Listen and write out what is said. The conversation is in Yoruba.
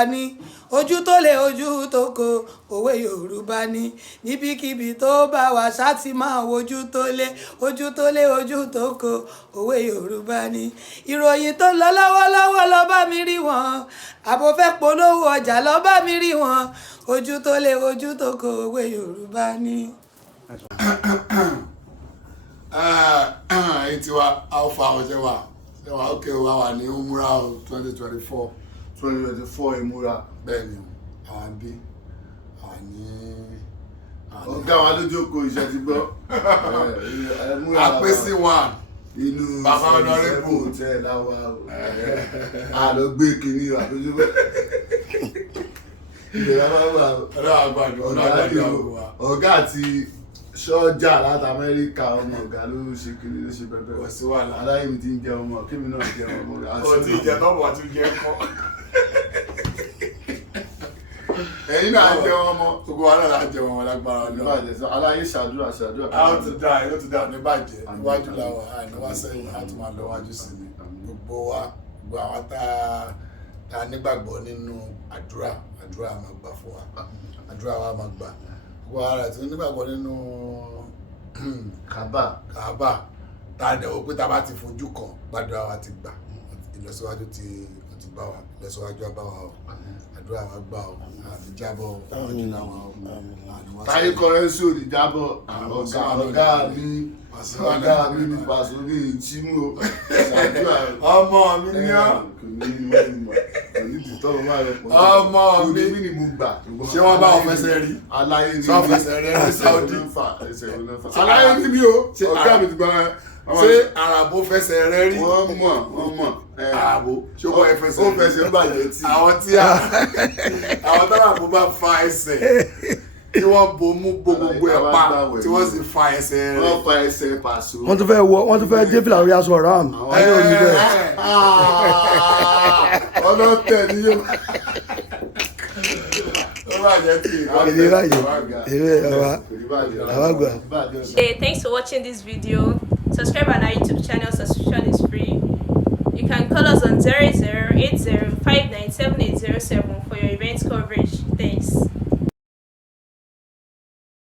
Yorùbá ní. Ojú tó lé ojú tó ko, òwe Yorùbá ní. Níbikíbi tó bá wà ṣáàtì máa wojú tó lé ojú tó ko, òwe Yorùbá ní. Ìròyìn tó lọ lọ́wọ́lọ́wọ́ lọ bá mi rí wọn. Àbò fẹ́ polówó ọjà lọ bá mi rí wọn. Ojú tó lé ojú tó ko, òwe Yorùbá ní. Èyí tí wa alfa ọ̀sẹ̀ wa ṣe wa ókè wa wà ní umura 2024 ìmúra bẹ́ẹ̀ ni àwọn bí àwọn ní. Ọ̀gá wa lójú oko iṣẹ́ ti gbọ́. Àpèsè wa inú bàbá ọ̀nàrẹ́bù tẹ́ láwa àlọ́ gbé kínní àtúnjú bẹ́ẹ̀. Ìbẹ̀rẹ̀ máa wà ọ̀gá àti sọ́jà láti Amẹ́ríkà ọmọ ọ̀gá ló ṣe kiri ló ṣe pẹpẹ. Kò sí wàhálà. Aláyé mi ti ń jẹ ọmọ kémi náà jẹ ọmọ rẹ. Ọtí ìjẹ tọ́pọ̀ àti ìjẹ kọ́. Ẹ̀yin náà jẹ ọmọ. Gbogbo wa náà la jẹ ọmọ lágbára ọjọ́. Aláyé ṣàdúrà. A ó ti dá ẹ̀ ló ti dá ní bàjẹ́. Iwájú làwọn àìníwá sẹ́yìn á tún máa lọ wájú sí ni. Gbogbo wa gbogbo àwọn tá a nígbàgbọ́ nínú àdúrà máa gbà fún wa. Àdúrà wa máa gbà. Gbogbo ara tí nígbàgbọ́ nínú Kábà tá a dẹ̀ wò pé tá a bá ti fojú kan gbàdúrà wa ti gbà. Ìlọsíwájú ti bá wa, ìlọsíwájú á bá wa o. Àdúrà wa gbà o, àti jábọ̀ o, àwọn jùlọ wa o. Taye Currency ò ní jábọ̀. Ọ̀gá mi ní Pasuma ní ìtìmú o. Ọmọ mi ní ọ́. Ọmọ mi ni mo gbà. Ṣé wọ́n bá wọn fẹsẹ̀ rí? Aláyé ni sọ fẹsẹ̀ rẹ ní Saudi. Aláyé ni mi o. Ọ̀gá mi ti gbà. Ṣé àràbò fẹsẹ̀ rẹ rí? Wọ́n mọ̀. Àràbò ṣé ó fẹsẹ̀ ó fẹsẹ̀ ń bàjẹ́ tí. Àwọn tọ́làbò bá fa ẹsẹ̀ tí wọ́n bomú bo gbogbo ẹ̀ pa tí wọ́n sì fa ẹsẹ̀ rẹ̀. Wọ́n fa ẹsẹ̀ Pasuma. wọ́n tún fẹ́ dé fìlà orí aṣọ ram. ayé òní bẹ́ẹ̀. Ọlọ́tẹ̀ ni yóò. Hey, thanks for watching this video. Subscribe on our YouTube channel. Subscription is free. You can call us on 0080597807 for your event coverage. Thanks.